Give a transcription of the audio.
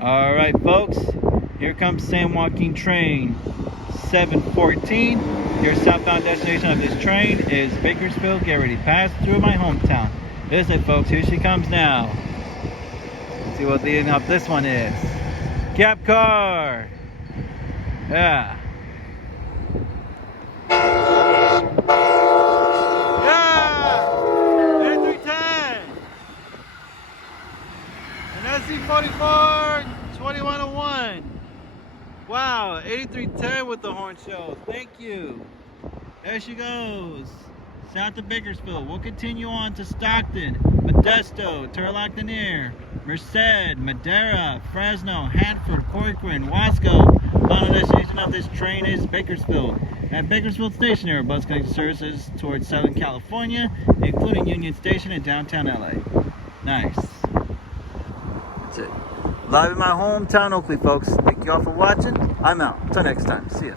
Alright folks, here comes San Joaquin train 714. Your southbound destination of this train is Bakersfield. Get ready to pass through my hometown. This is it folks, here she comes now. Let's see what the end of this one is. Cabcar! Yeah. An SC44 2101. Wow, 8310 with the horn shows. Thank you. There she goes. South of Bakersfield. We'll continue on to Stockton, Modesto, Turlock-Lanier, Merced, Madera, Fresno, Hanford, Corcoran, Wasco. Final destination of this train is Bakersfield. At Bakersfield Station, there are bus connecting services towards Southern California, including Union Station in downtown LA. Nice. That's it. Live in my hometown, Oakley, folks. Thank you all for watching. I'm out. Until next time. See ya.